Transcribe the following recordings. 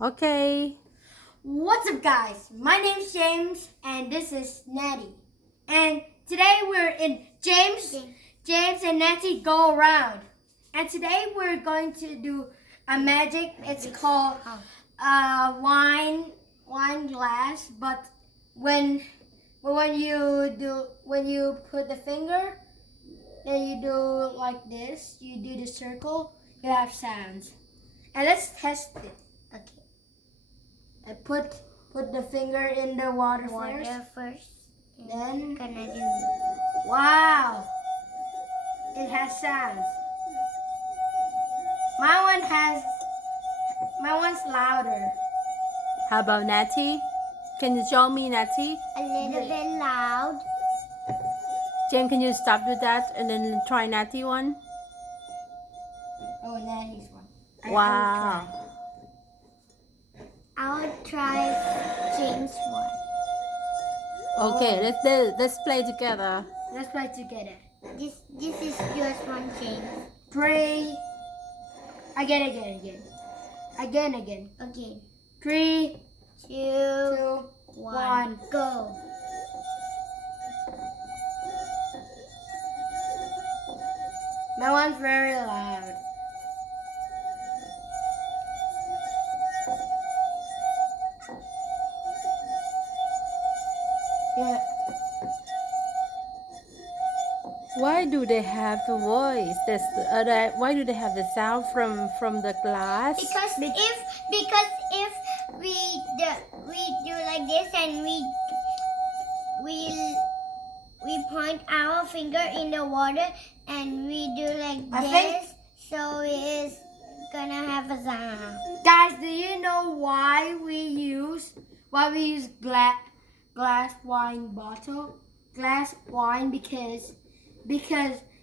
Okay. What's up, guys? My name's James, and this is Natty. And today we're in James and Natty Go Round. And today we're going to do a magic. It's called wine glass. But when you put the finger, then you do like this. You do the circle. You have sounds. And let's test it. Okay. I put the finger in the water first. Then Gonna do. wow, it has sounds. My one's louder. How about Natty? Can you show me Natty? A little bit loud. James, can you stop with that and then try Natty one? Oh, Natty's one. Wow. I'll try James one. Okay, let's play together. Let's play together. This is just one James. 3. Again. Okay. 3, 2, 2, 1, 1. go. My one's very loud. Yeah. Why do they have the voice? Why do they have the sound from the glass? Because if we do like this and we point our finger in the water and we do like I this, think- so it's gonna have a sound. Guys, do you know why we use glass wine bottle? Glass wine because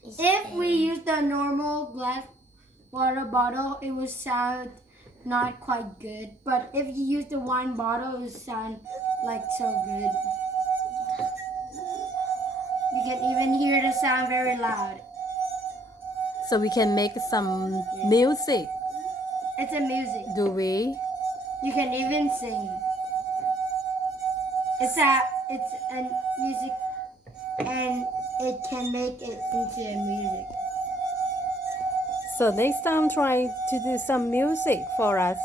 It's if we thin. use the normal glass water bottle, it would sound not quite good. But if you use the wine bottle, it would sound like so good. You can even hear the sound very loud. So we can make some music, It's a music. do we? You can even sing. It's a music, and it can make it into a music. So next time try to do some music for us.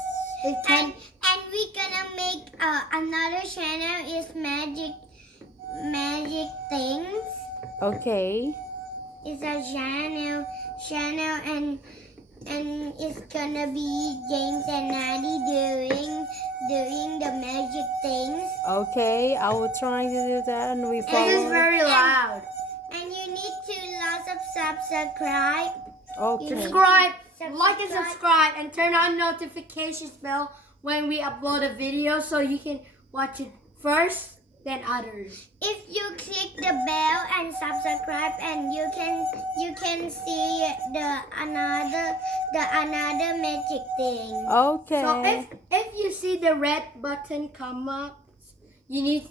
It can. And we gonna make another channel is magic things. Okay. It's a channel and it's gonna be James and Natty doing the magic things. Okay, I will try to do that and we This is follow. very loud. And you need to lots of subscribe. Okay. Subscribe, like and subscribe, and turn on notifications bell when we upload a video so you can watch it first, then others. If you click the bell and subscribe, and you can see the another magic thing. Okay. So if you see the red button come up, it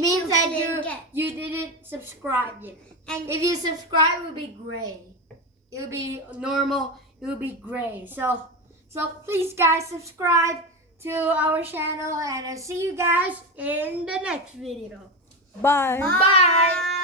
means to that click it. you didn't subscribe yet. And If you subscribe, it will be gray. It will be normal. It will be gray. So please, guys, subscribe to our channel, and I'll see you guys in the next video. Bye. Bye.